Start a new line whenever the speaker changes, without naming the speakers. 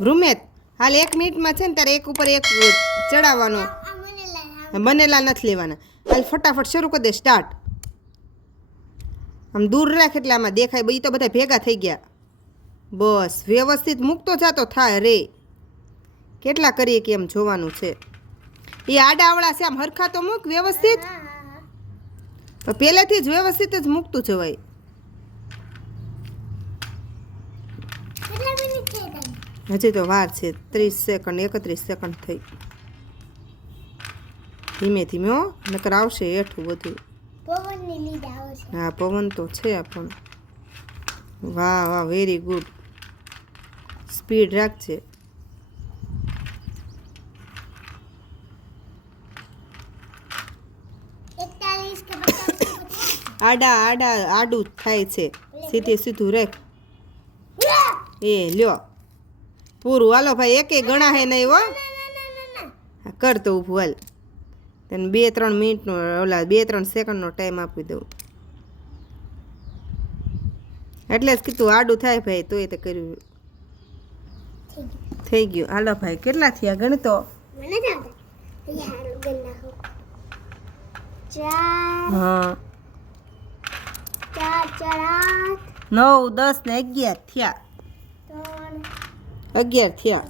રૂમેત હાલ એક મિનિટમાં છે ને તારે એક ઉપર એક ચડાવવાનો. બનેલા નથી લેવાના. હાલ ફટાફટ શરૂ કરી દે સ્ટાર્ટ આમ દૂર રાખ એટલે આમાં દેખાય બઈ તો બધા ભેગા થઈ ગયા. બસ, વ્યવસ્થિત મૂકતો જાતો થાય રે. કેટલા કરીએ કે એમ જોવાનું છે. એ આડાવડા છે, આમ હરખા તો મૂક, વ્યવસ્થિત. પહેલેથી જ વ્યવસ્થિત જ મૂકતું જવાય. હજી તો વાર છે. ત્રીસ સેકન્ડ એકત્રીસ સેકન્ડ થઈ. ધીમે ધીમે હો નકર આવશે હેઠું બધું. હા પવન તો છે પણ વાહ વાહ વેરી ગુડ સ્પીડ રાખજે. આડા આડા આડું થાય છે. સીધે સીધું રાખ. એ લ્યો. પૂરું. હાલો ભાઈ એકે ગણા હે નહીં હો. કર તો ઊભું હાલ. તને બે ત્રણ મિનિટનો ઓલા બે ત્રણ સેકન્ડનો ટાઈમ આપી દઉં. એટલે જ કીધું આડું થાય ભાઈ તોય તે કર્યું.
થઈ ગયું.
હાલો ભાઈ કેટલા થયા? ગણતો?
હો.
નવ દસ ને અગિયાર થયા. અગિયાર થયા.